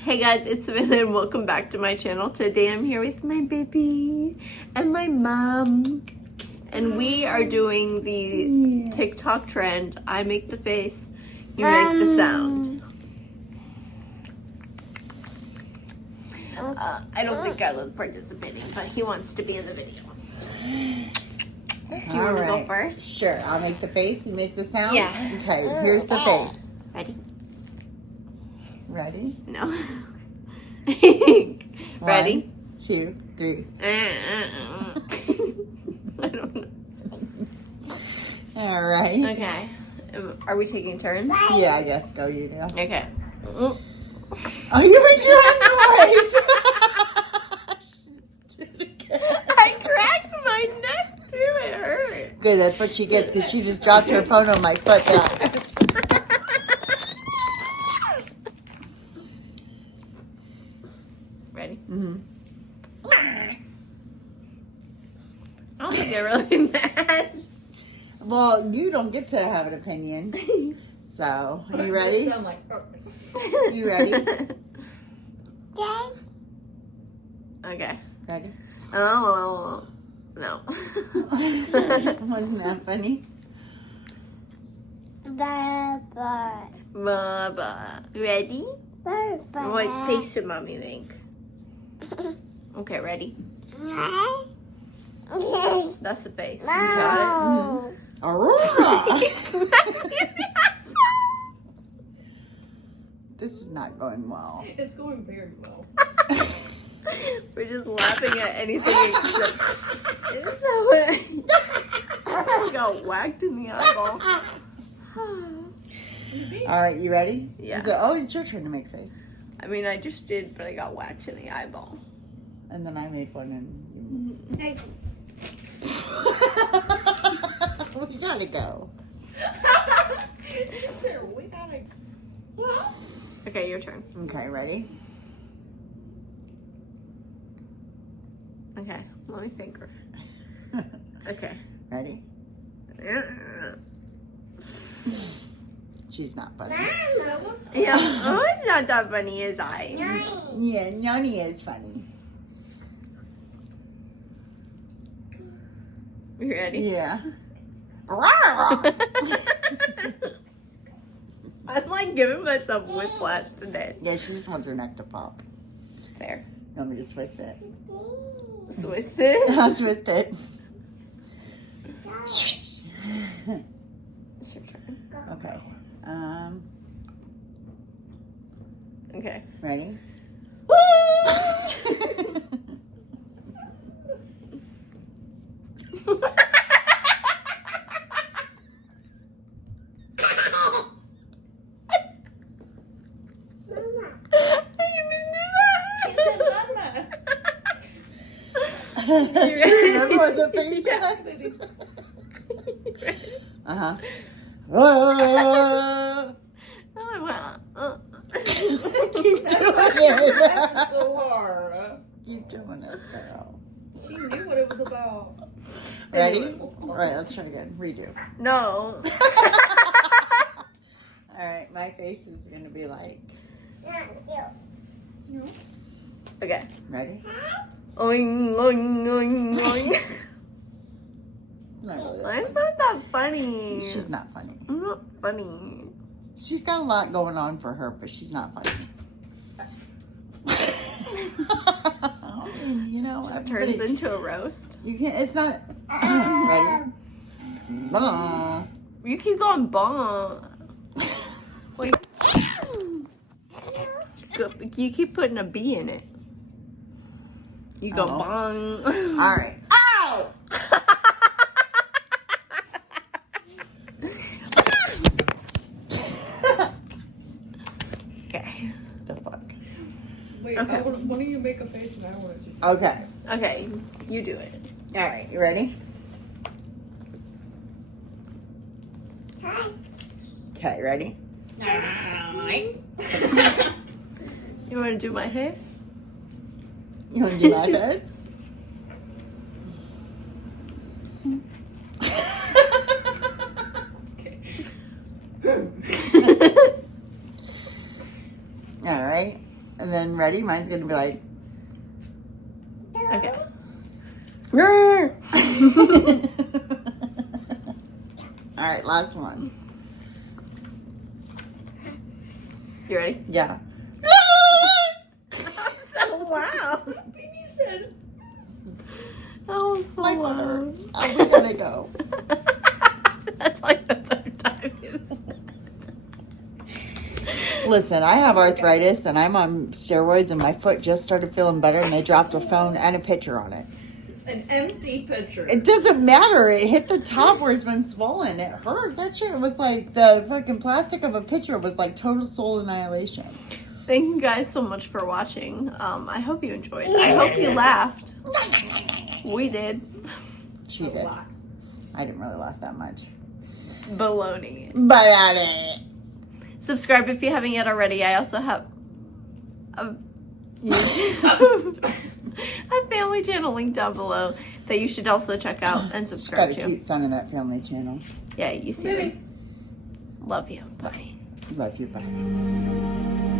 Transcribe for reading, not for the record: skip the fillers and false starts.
Hey guys, it's Savannah and welcome back to my channel. Today I'm here with my baby and my mom. And we are doing the TikTok trend. I make the face, you make the sound. I don't think I was participating, but he wants to be in the video. Do you want to go first? Sure, I'll make the face, you make the sound? Yeah. Okay, here's the face. Ready? Ready? No. Ready? 1, 2, 3. I don't know. All right. Okay. Are we taking turns? Yeah, I guess go you do. Okay. Oh, you made your own noise. I cracked my neck too. It hurt. Good, that's what she gets because she just dropped her phone on my foot. Ready? Mm-hmm. I don't think I really matched. Well, you don't get to have an opinion. So, are you ready? You ready? Okay. Ready? Oh, no. Wasn't that funny? Baba. Ready? What face should mommy make? Okay, ready? That's the face. You got it? Aurora! He smacked me in the This is not going well. It's going very well. eye. We're just laughing at anything except it's so I got whacked in the eyeball. All right, you ready? Yeah. So, it's your turn to make a face. I mean, I just did, but I got whacked in the eyeball. And then I made one and you... We gotta go. We gotta. Okay, your turn. Okay, ready? Okay, let me think. Okay. Ready? She's not funny. Yeah, oh, it's not that funny, is I? Yeah, Noni is funny. You ready? Yeah. I'm like giving myself whiplash today. Yeah, she just wants her neck to pop. Fair. You want me to twist it? Twist it. I'll twist it. It's your turn. Okay. Okay. Ready? Do you remember what the face was? Uh-huh. Oh, wow. Keep doing it. So hard. Keep doing it, girl. She knew what it was about. Ready? All right, let's try again. Redo. No. All right, my face is going to be like... Okay. Ready? Oing, oing, oing, oing. Not really that Mine's funny. not that funny. She's not funny. I'm not funny. She's got a lot going on for her, but she's not funny. I mean, you know, Just turns into a roast. You can't. It's not. Ready? Bah. You keep going bong. Wait. You keep putting a B in it. You go Oh. bong. All right. Ow! Okay. The fuck. Wait, Okay. why don't you make a face and I want to? Okay. Okay, you do it. All right. You ready? Okay. Ready? You want to do my face? You want to do my face? Okay. All right. And then ready? Mine's gonna be like. Okay. All right, last one. You ready? Yeah. So loud. Baby said, That was so My loud. heart. Oh, we gotta go. That's like the third time you said. Listen, I have arthritis and I'm on steroids and my foot just started feeling better and they dropped a phone and a picture on it. an empty pitcher. It doesn't matter. It hit the top where it's been swollen. It hurt. That shit was like the fucking plastic of a picture was like total soul annihilation. Thank you guys so much for watching. I hope you enjoyed. I hope you laughed. We did. She did. I didn't really laugh that much. Baloney. But Subscribe if you haven't yet already. I also have a YouTube, a family channel link down below that you should also check out and just subscribe gotta to. keep signing that family channel. Yeah, you see Maybe. them. Love you. Bye. Love you. Bye.